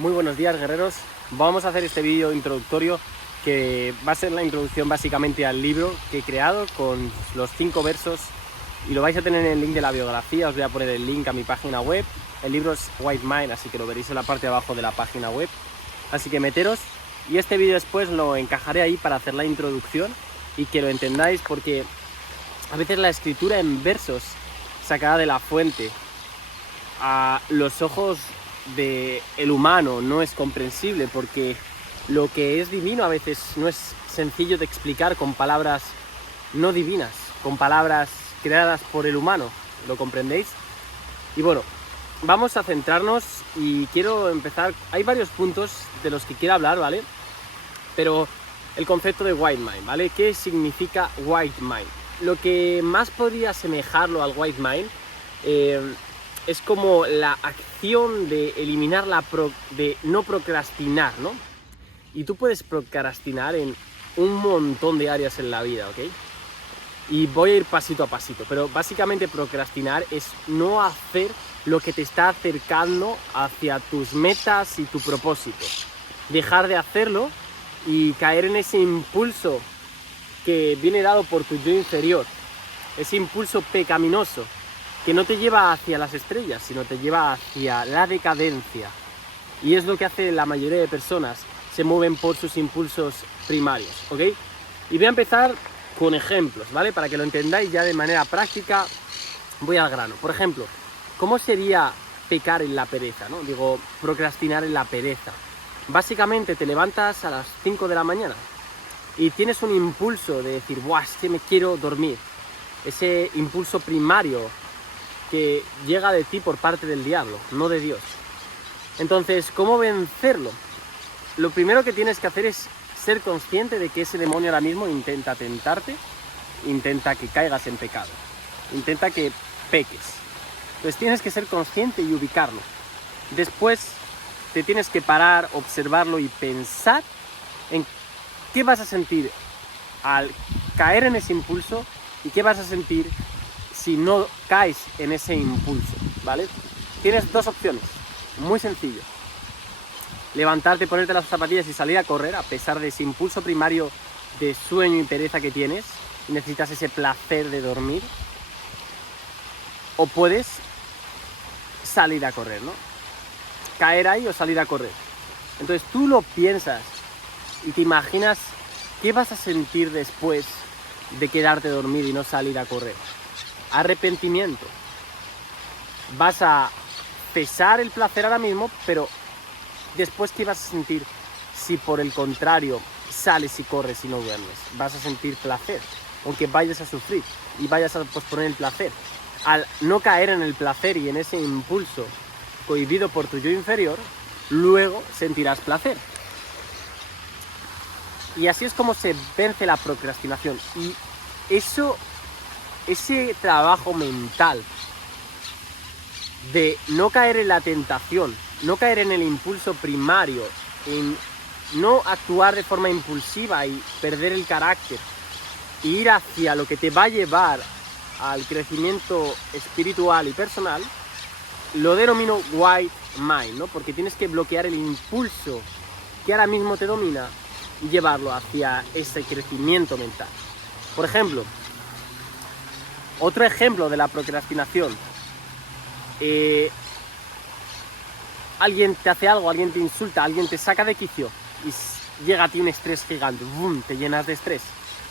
Muy buenos días, guerreros. Vamos a hacer este vídeo introductorio que va a ser la introducción básicamente al libro que he creado con los 5 versos y lo vais a tener en el link de la biografía. Os voy a poner el link a mi página web. El libro es White Mind, así que lo veréis en la parte de abajo de la página web. Así que meteros y este vídeo después lo encajaré ahí para hacer la introducción y que lo entendáis, porque a veces la escritura en versos sacada de la fuente a los ojos del humano no es comprensible, porque lo que es divino a veces no es sencillo de explicar con palabras no divinas, con palabras creadas por el humano. ¿Lo comprendéis? Y bueno, vamos a centrarnos y quiero empezar. Hay varios puntos de los que quiero hablar, ¿vale? Pero el concepto de White Mind, ¿vale? ¿Qué significa White Mind? Lo que más podría asemejarlo al White Mind es como la acción de eliminar de no procrastinar, ¿no? Y tú puedes procrastinar en un montón de áreas en la vida, ¿ok? Y voy a ir pasito a pasito, pero básicamente procrastinar es no hacer lo que te está acercando hacia tus metas y tu propósito. Dejar de hacerlo y caer en ese impulso que viene dado por tu yo inferior, ese impulso pecaminoso que no te lleva hacia las estrellas, sino te lleva hacia la decadencia. Y es lo que hace la mayoría de personas, se mueven por sus impulsos primarios, ¿ok? Y voy a empezar con ejemplos, ¿vale? Para que lo entendáis ya de manera práctica, voy al grano. Por ejemplo, ¿cómo sería pecar en la pereza, ¿no? Digo, procrastinar en la pereza. Básicamente te levantas a las 5 de la mañana y tienes un impulso de decir, ¡buah, es que me quiero dormir! Ese impulso primario que llega de ti por parte del diablo, no de Dios. Entonces, ¿cómo vencerlo? Lo primero que tienes que hacer es ser consciente de que ese demonio ahora mismo intenta tentarte, intenta que caigas en pecado, intenta que peques. Entonces tienes que ser consciente y ubicarlo. Después te tienes que parar, observarlo y pensar en qué vas a sentir al caer en ese impulso y qué vas a sentir si no caes en ese impulso, ¿vale? Tienes dos opciones, muy sencillo. Levantarte, ponerte las zapatillas y salir a correr a pesar de ese impulso primario de sueño y pereza que tienes y necesitas ese placer de dormir. O puedes salir a correr, ¿no? Caer ahí o salir a correr. Entonces tú lo piensas y te imaginas qué vas a sentir después de quedarte dormido y no salir a correr. Arrepentimiento. Vas a cesar el placer ahora mismo, pero después, ¿qué vas a sentir si por el contrario sales y corres y no duermes? Vas a sentir placer, aunque vayas a sufrir y vayas a posponer el placer. Al no caer en el placer y en ese impulso cohibido por tu yo inferior, luego sentirás placer. Y así es como se vence la procrastinación. Y ese trabajo mental de no caer en la tentación, no caer en el impulso primario, en no actuar de forma impulsiva y perder el carácter, e ir hacia lo que te va a llevar al crecimiento espiritual y personal, lo denomino White Mind, ¿no? Porque tienes que bloquear el impulso que ahora mismo te domina y llevarlo hacia ese crecimiento mental. Por ejemplo, otro ejemplo de la procrastinación. Alguien te hace algo, alguien te insulta, alguien te saca de quicio y llega a ti un estrés gigante, ¡bum!, te llenas de estrés.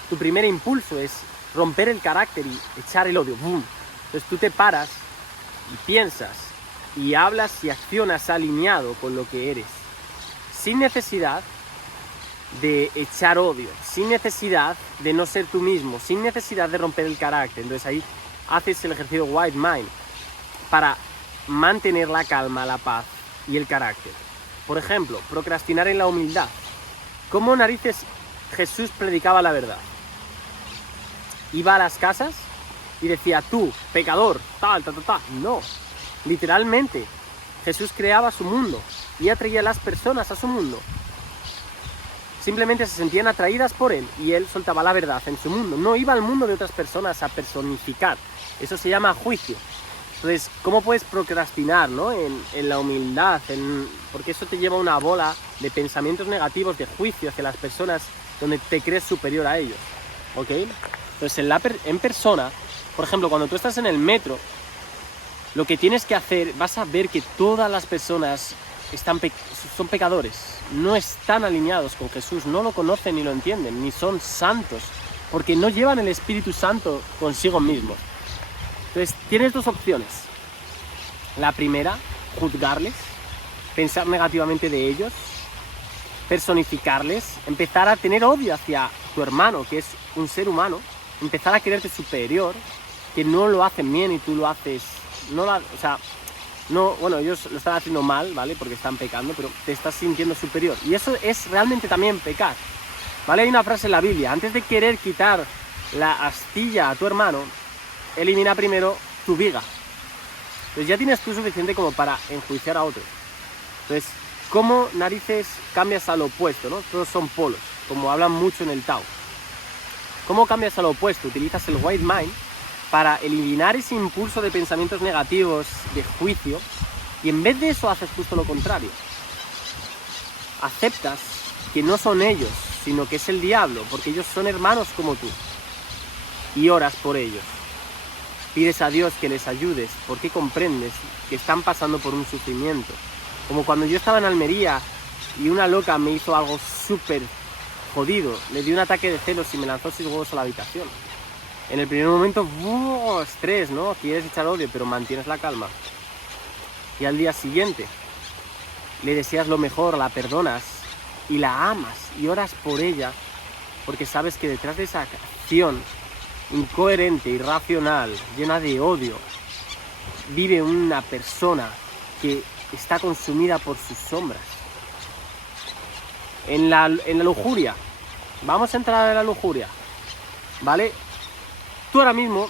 Tu primer impulso es romper el carácter y echar el odio, ¡bum! Entonces tú te paras y piensas y hablas y accionas alineado con lo que eres, sin necesidad de echar odio, sin necesidad de no ser tú mismo, sin necesidad de romper el carácter. Entonces ahí haces el ejercicio White Mind para mantener la calma, la paz y el carácter. Por ejemplo, procrastinar en la humildad. ¿Cómo narices Jesús predicaba la verdad? Iba a las casas y decía, tú, pecador, tal. No, literalmente, Jesús creaba su mundo y atraía a las personas a su mundo. Simplemente se sentían atraídas por él y él soltaba la verdad en su mundo. No iba al mundo de otras personas a personificar. Eso se llama juicio. Entonces, ¿cómo puedes procrastinar, ¿no? En la humildad, porque eso te lleva a una bola de pensamientos negativos, de juicio hacia las personas donde te crees superior a ellos, ¿ok? Entonces, en persona, por ejemplo, cuando tú estás en el metro, lo que tienes que hacer, vas a ver que todas las personas son pecadores, no están alineados con Jesús, no lo conocen ni lo entienden, ni son santos, porque no llevan el Espíritu Santo consigo mismos. Entonces, tienes dos opciones. La primera, juzgarles, pensar negativamente de ellos, personificarles, empezar a tener odio hacia tu hermano, que es un ser humano, empezar a creerte superior, que no lo hacen bien y tú lo haces... ellos lo están haciendo mal, ¿vale? Porque están pecando, pero te estás sintiendo superior. Y eso es realmente también pecar, ¿vale? Hay una frase en la Biblia: antes de querer quitar la astilla a tu hermano, elimina primero tu viga. Entonces ya tienes tú suficiente como para enjuiciar a otro. Entonces, ¿cómo narices cambias al opuesto, no? Todos son polos, como hablan mucho en el Tao. ¿Cómo cambias al opuesto? Utilizas el White Mind para eliminar ese impulso de pensamientos negativos, de juicio, y en vez de eso haces justo lo contrario. Aceptas que no son ellos, sino que es el diablo, porque ellos son hermanos como tú, y oras por ellos. Pides a Dios que les ayudes, porque comprendes que están pasando por un sufrimiento. Como cuando yo estaba en Almería y una loca me hizo algo súper jodido, le dio un ataque de celos y me lanzó 6 huevos a la habitación. En el primer momento, estrés, ¿no? Quieres echar odio, pero mantienes la calma. Y al día siguiente, le deseas lo mejor, la perdonas y la amas y oras por ella, porque sabes que detrás de esa acción incoherente, irracional, llena de odio, vive una persona que está consumida por sus sombras. En la lujuria, vamos a entrar en la lujuria, ¿vale? Tú ahora mismo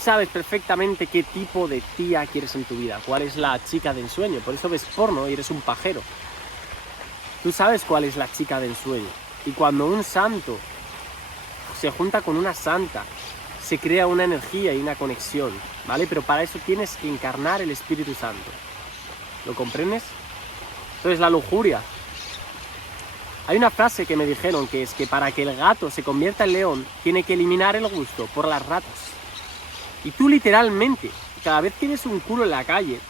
sabes perfectamente qué tipo de tía quieres en tu vida, cuál es la chica de ensueño, por eso ves porno y eres un pajero. Tú sabes cuál es la chica de ensueño, y cuando un santo se junta con una santa, se crea una energía y una conexión, ¿vale? Pero para eso tienes que encarnar el Espíritu Santo. ¿Lo comprendes? Entonces, la lujuria. Hay una frase que me dijeron que es que para que el gato se convierta en león, tiene que eliminar el gusto por las ratas. Y tú literalmente, cada vez que ves un culo en la calle,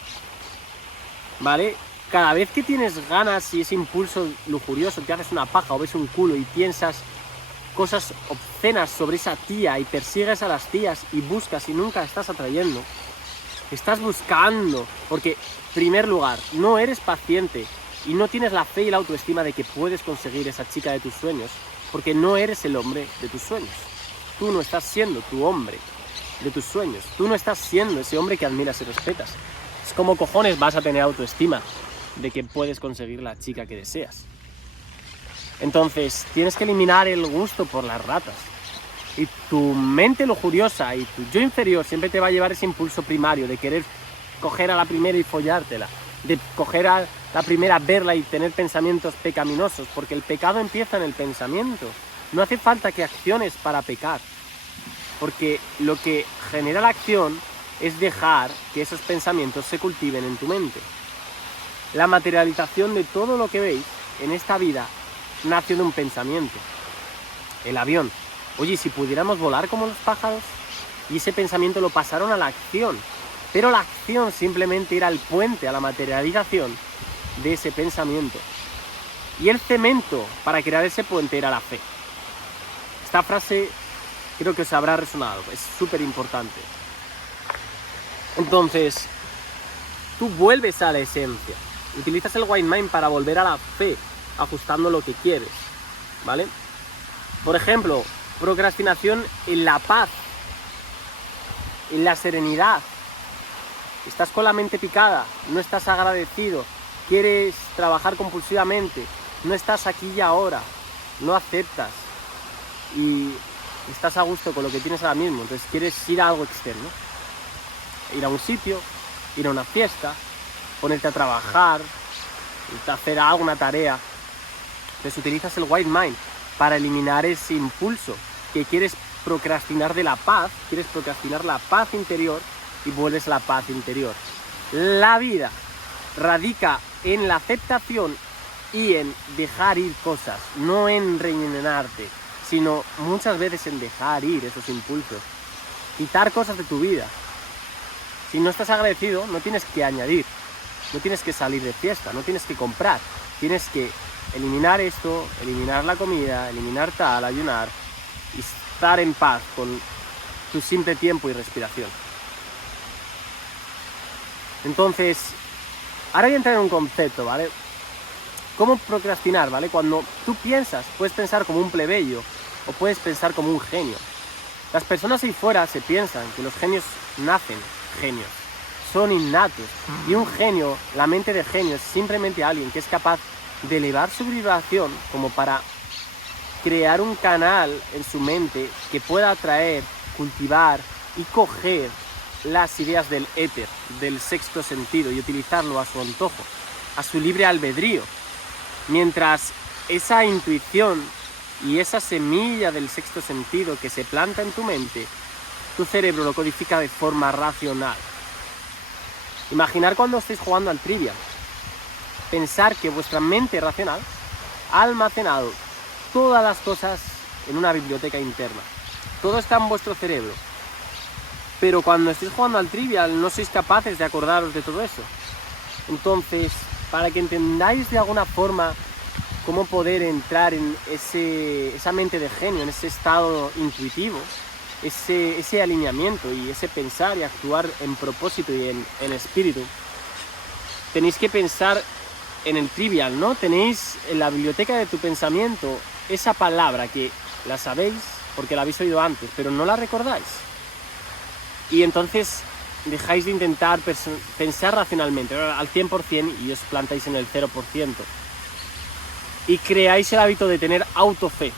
¿vale? Cada vez que tienes ganas y ese impulso lujurioso, te haces una paja o ves un culo y piensas cosas obscenas sobre esa tía y persigues a las tías y buscas y nunca estás atrayendo, estás buscando, porque, en primer lugar, no eres paciente y no tienes la fe y la autoestima de que puedes conseguir esa chica de tus sueños, porque no eres el hombre de tus sueños. Tú no estás siendo tu hombre de tus sueños, tú no estás siendo ese hombre que admiras y respetas. Es como cojones vas a tener autoestima de que puedes conseguir la chica que deseas. Entonces, tienes que eliminar el gusto por las ratas. Y tu mente lujuriosa y tu yo inferior siempre te va a llevar ese impulso primario de querer coger a la primera y follártela, de coger a la primera, verla y tener pensamientos pecaminosos, porque el pecado empieza en el pensamiento. No hace falta que acciones para pecar, porque lo que genera la acción es dejar que esos pensamientos se cultiven en tu mente. La materialización de todo lo que veis en esta vida nació de un pensamiento. El avión. Oye, si pudiéramos volar como los pájaros, y ese pensamiento lo pasaron a la acción, pero la acción simplemente era el puente a la materialización de ese pensamiento. Y el cemento para crear ese puente era la fe. Esta frase creo que os habrá resonado, es súper importante. Entonces, tú vuelves a la esencia, utilizas el White Mind para volver a la fe, ajustando lo que quieres, ¿vale? Por ejemplo, procrastinación en la paz, en la serenidad. Estás con la mente picada, no estás agradecido, quieres trabajar compulsivamente, no estás aquí y ahora, no aceptas y estás a gusto con lo que tienes ahora mismo, entonces quieres ir a algo externo, ir a un sitio, ir a una fiesta, ponerte a trabajar, hacer alguna tarea. Entonces utilizas el White Mind para eliminar ese impulso que quieres procrastinar de la paz, quieres procrastinar la paz interior y vuelves a la paz interior. La vida radica en la aceptación y en dejar ir cosas, no en rellenarte, sino muchas veces en dejar ir esos impulsos, quitar cosas de tu vida. Si no estás agradecido, no tienes que añadir, no tienes que salir de fiesta, no tienes que comprar, tienes que eliminar esto, eliminar la comida, eliminar tal, ayunar y estar en paz con tu simple tiempo y respiración. Entonces, ahora voy a entrar en un concepto, ¿vale? ¿Cómo procrastinar, ¿vale? Cuando tú piensas, puedes pensar como un plebeyo o puedes pensar como un genio. Las personas ahí fuera se piensan que los genios nacen genios, son innatos. Y un genio, la mente de genio, es simplemente alguien que es capaz de elevar su vibración como para crear un canal en su mente que pueda atraer, cultivar y coger las ideas del éter, del sexto sentido y utilizarlo a su antojo, a su libre albedrío. Mientras esa intuición y esa semilla del sexto sentido que se planta en tu mente, tu cerebro lo codifica de forma racional. Imaginar cuando estéis jugando al Trivial, pensar que vuestra mente racional ha almacenado todas las cosas en una biblioteca interna. Todo está en vuestro cerebro. Pero cuando estéis jugando al Trivial no sois capaces de acordaros de todo eso. Entonces, para que entendáis de alguna forma cómo poder entrar en esa mente de genio, en ese estado intuitivo, ese alineamiento y ese pensar y actuar en propósito y en espíritu, tenéis que pensar en el Trivial, ¿no? Tenéis en la biblioteca de tu pensamiento esa palabra que la sabéis porque la habéis oído antes, pero no la recordáis. Y entonces dejáis de intentar pensar racionalmente al 100% y os plantáis en el 0%. Y creáis el hábito de tener autofe,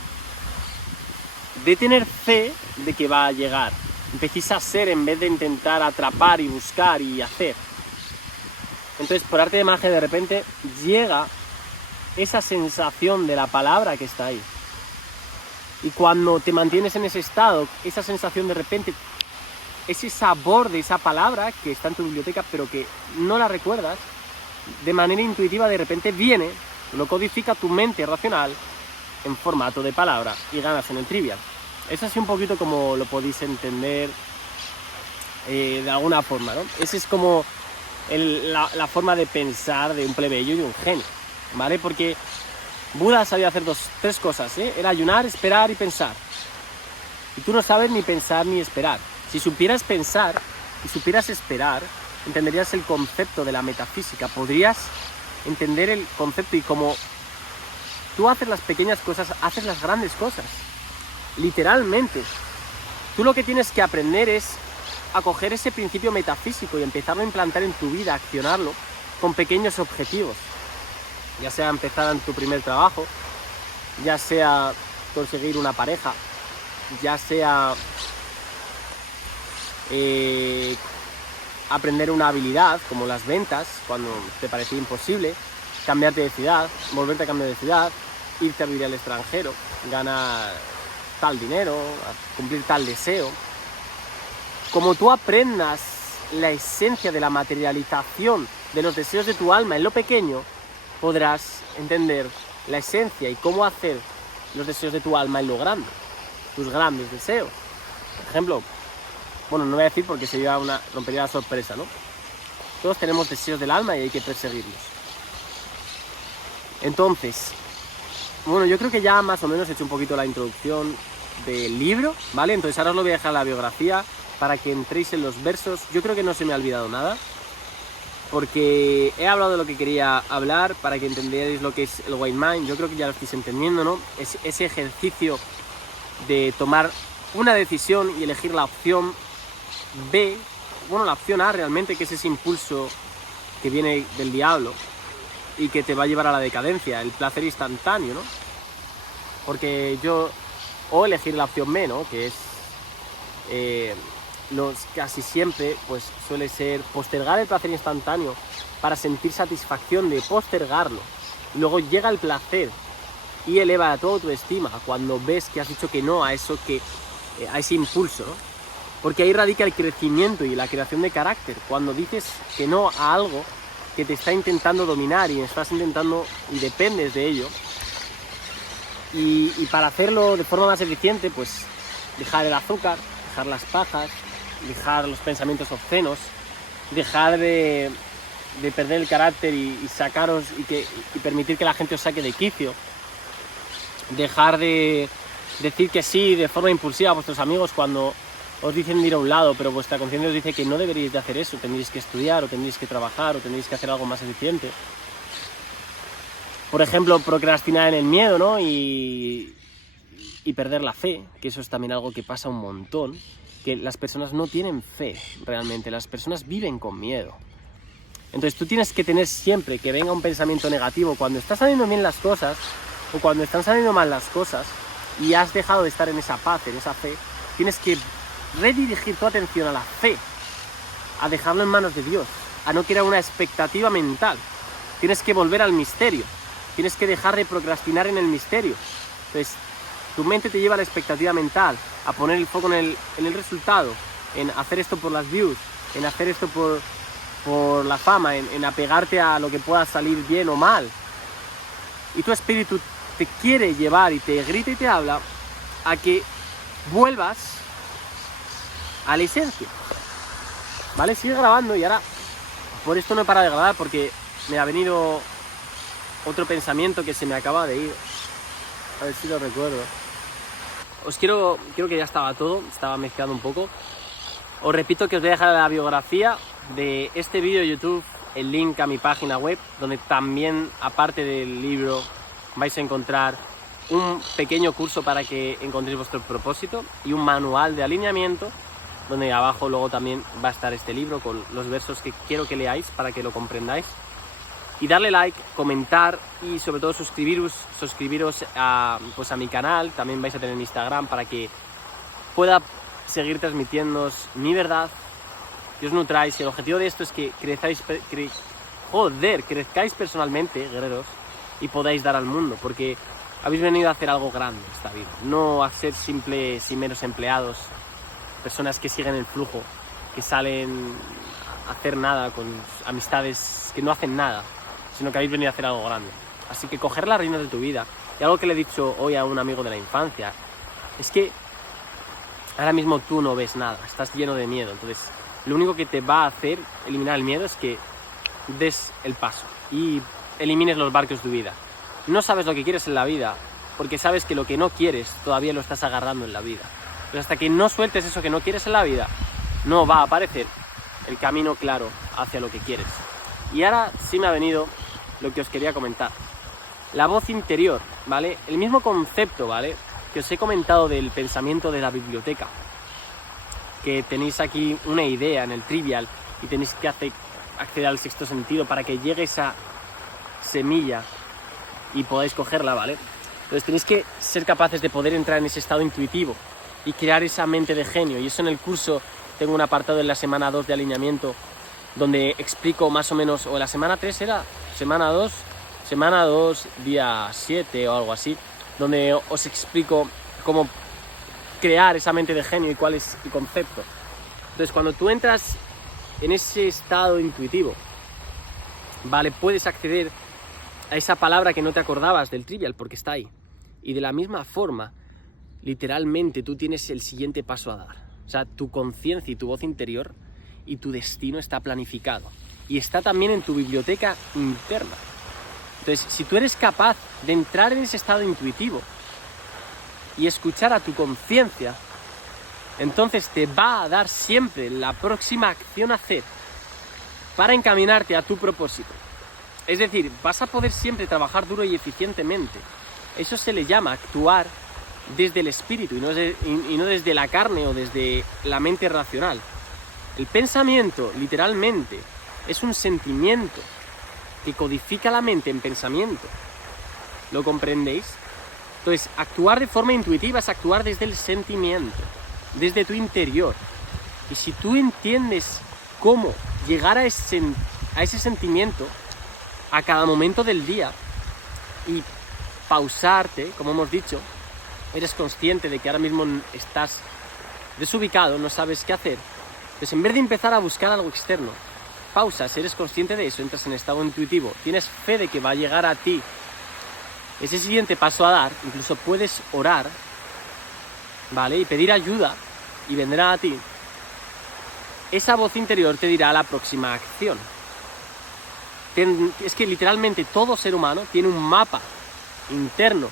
de tener fe de que va a llegar. Empecéis a ser en vez de intentar atrapar y buscar y hacer. Entonces, por arte de magia, de repente llega esa sensación de la palabra que está ahí. Y cuando te mantienes en ese estado, esa sensación de repente, ese sabor de esa palabra que está en tu biblioteca, pero que no la recuerdas, de manera intuitiva de repente viene, lo codifica tu mente racional en formato de palabra y ganas en el Trivial. Es así un poquito como lo podéis entender de alguna forma, ¿no? Esa es como la forma de pensar de un plebeyo y de un genio, ¿vale? Porque Buda sabía hacer tres cosas, ¿eh? Era ayunar, esperar y pensar. Y tú no sabes ni pensar ni esperar. Si supieras pensar y supieras esperar, entenderías el concepto de la metafísica. Podrías entender el concepto y como tú haces las pequeñas cosas, haces las grandes cosas. Literalmente. Tú lo que tienes que aprender es a coger ese principio metafísico y empezarlo a implantar en tu vida, accionarlo con pequeños objetivos. Ya sea empezar en tu primer trabajo, ya sea conseguir una pareja, ya sea aprender una habilidad como las ventas cuando te parecía imposible, cambiarte de ciudad, volverte a cambiar de ciudad, irte a vivir al extranjero, ganar tal dinero, cumplir tal deseo. Como tú aprendas la esencia de la materialización de los deseos de tu alma en lo pequeño, podrás entender la esencia y cómo hacer los deseos de tu alma en lo grande, tus grandes deseos. Por ejemplo, bueno, no voy a decir porque rompería la sorpresa, ¿no? Todos tenemos deseos del alma y hay que perseguirlos. Entonces, bueno, yo creo que ya más o menos he hecho un poquito la introducción del libro, ¿vale? Entonces ahora os lo voy a dejar en la biografía para que entréis en los versos. Yo creo que no se me ha olvidado nada, porque he hablado de lo que quería hablar para que entendáis lo que es el White Mind. Yo creo que ya lo estáis entendiendo, ¿no? Es ese ejercicio de tomar una decisión y elegir la opción B, bueno, la opción A realmente, que es ese impulso que viene del diablo y que te va a llevar a la decadencia, el placer instantáneo, ¿no? Porque o elegir la opción B, ¿no? Que es casi siempre pues suele ser postergar el placer instantáneo para sentir satisfacción de postergarlo. Luego llega el placer y eleva toda tu estima cuando ves que has dicho que no a eso a ese impulso, ¿no? Porque ahí radica el crecimiento y la creación de carácter. Cuando dices que no a algo que te está intentando dominar y estás intentando y dependes de ello, y para hacerlo de forma más eficiente, pues dejar el azúcar, dejar las pajas, dejar los pensamientos obscenos, dejar de perder el carácter y sacaros y permitir que la gente os saque de quicio, dejar de decir que sí de forma impulsiva a vuestros amigos cuando os dicen de ir a un lado, pero vuestra conciencia os dice que no deberíais de hacer eso, tendréis que estudiar, o tendréis que trabajar, o tendréis que hacer algo más eficiente. Por ejemplo, procrastinar en el miedo, ¿no? Y perder la fe, que eso es también algo que pasa un montón, que las personas no tienen fe realmente, las personas viven con miedo. Entonces tú tienes que tener siempre que venga un pensamiento negativo cuando están saliendo bien las cosas, o cuando están saliendo mal las cosas, y has dejado de estar en esa paz, en esa fe, tienes que redirigir tu atención a la fe, a dejarlo en manos de Dios, a no crear una expectativa mental. Tienes que volver al misterio, tienes que dejar de procrastinar en el misterio. Entonces, tu mente te lleva a la expectativa mental, a poner el foco en el resultado, en hacer esto por las views, en hacer esto por la fama, en apegarte a lo que pueda salir bien o mal. Y tu espíritu te quiere llevar y te grita y te habla a que vuelvas a la esencia, ¿vale? Sigue grabando y ahora, por esto no he parado de grabar porque me ha venido otro pensamiento que se me acaba de ir. A ver si lo recuerdo. Creo que ya estaba todo, estaba mezclado un poco. Os repito que os voy a dejar en la biografía de este vídeo de YouTube el link a mi página web, donde también, aparte del libro, vais a encontrar un pequeño curso para que encontréis vuestro propósito y un manual de alineamiento, donde abajo luego también va a estar este libro con los versos que quiero que leáis para que lo comprendáis. Y darle like, comentar y sobre todo suscribiros a mi canal. También vais a tener Instagram para que pueda seguir transmitiéndoos mi verdad, que os nutráis. Y el objetivo de esto es que crezcáis personalmente, guerreros, y podáis dar al mundo, porque habéis venido a hacer algo grande esta vida, no a ser simples y meros empleados, personas que siguen el flujo, que salen a hacer nada con amistades que no hacen nada, sino que habéis venido a hacer algo grande. Así que coger las riendas de tu vida. Y algo que le he dicho hoy a un amigo de la infancia es que ahora mismo tú no ves nada, estás lleno de miedo. Entonces, lo único que te va a hacer eliminar el miedo es que des el paso y elimines los barcos de tu vida. No sabes lo que quieres en la vida, porque sabes que lo que no quieres todavía lo estás agarrando en la vida. Pero hasta que no sueltes eso que no quieres en la vida, no va a aparecer el camino claro hacia lo que quieres. Y ahora sí me ha venido lo que os quería comentar. La voz interior, ¿vale? El mismo concepto, ¿vale? Que os he comentado del pensamiento de la biblioteca. Que tenéis aquí una idea en el trivial y tenéis que acceder al sexto sentido para que llegue esa semilla y podáis cogerla, ¿vale? Entonces tenéis que ser capaces de poder entrar en ese estado intuitivo y crear esa mente de genio. Y eso en el curso tengo un apartado en la semana 2 de alineamiento donde explico más o menos, o la semana 3 era, semana 2, día 7 o algo así, donde os explico cómo crear esa mente de genio y cuál es el concepto. Entonces, cuando tú entras en ese estado intuitivo, ¿vale? Puedes acceder a esa palabra que no te acordabas del trivial porque está ahí. Y de la misma forma, literalmente tú tienes el siguiente paso a dar. O sea, tu conciencia y tu voz interior y tu destino está planificado. Y está también en tu biblioteca interna. Entonces, si tú eres capaz de entrar en ese estado intuitivo y escuchar a tu conciencia, entonces te va a dar siempre la próxima acción a hacer para encaminarte a tu propósito. Es decir, vas a poder siempre trabajar duro y eficientemente. Eso se le llama actuar desde el espíritu y no desde la carne o desde la mente racional. El pensamiento, literalmente, es un sentimiento que codifica la mente en pensamiento. ¿Lo comprendéis? Entonces, actuar de forma intuitiva es actuar desde el sentimiento, desde tu interior. Y si tú entiendes cómo llegar a ese sentimiento a cada momento del día y pausarte, como hemos dicho, eres consciente de que ahora mismo estás desubicado, no sabes qué hacer, pues en vez de empezar a buscar algo externo, pausas, eres consciente de eso, entras en estado intuitivo, tienes fe de que va a llegar a ti ese siguiente paso a dar, incluso puedes orar, ¿vale? Y pedir ayuda y vendrá a ti. Esa voz interior te dirá la próxima acción. Es que literalmente todo ser humano tiene un mapa interno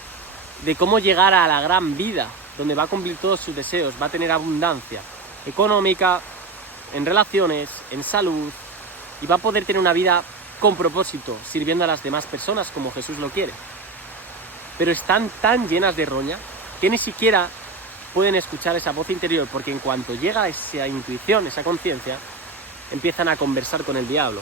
de cómo llegar a la gran vida, donde va a cumplir todos sus deseos, va a tener abundancia económica, en relaciones, en salud, y va a poder tener una vida con propósito, sirviendo a las demás personas como Jesús lo quiere. Pero están tan llenas de roña que ni siquiera pueden escuchar esa voz interior, porque en cuanto llega esa intuición, esa conciencia, empiezan a conversar con el diablo.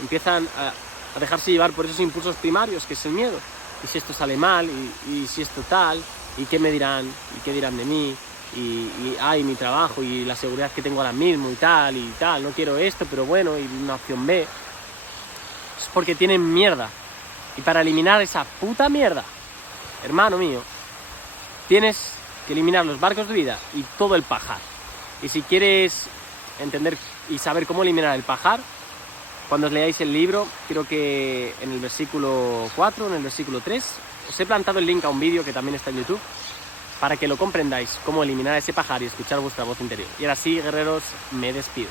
Empiezan a dejarse llevar por esos impulsos primarios, que es el miedo. Y si esto sale mal, y si esto tal, y qué me dirán, y qué dirán de mí, y mi trabajo, y la seguridad que tengo ahora mismo, y tal, no quiero esto, pero bueno, y una opción B. Es porque tienen mierda. Y para eliminar esa puta mierda, hermano mío, tienes que eliminar los barcos de vida y todo el pajar. Y si quieres entender y saber cómo eliminar el pajar, cuando os leáis el libro, creo que en el versículo 4, en el versículo 3, os he plantado el link a un vídeo que también está en YouTube, para que lo comprendáis, cómo eliminar ese pajar y escuchar vuestra voz interior. Y ahora sí, guerreros, me despido.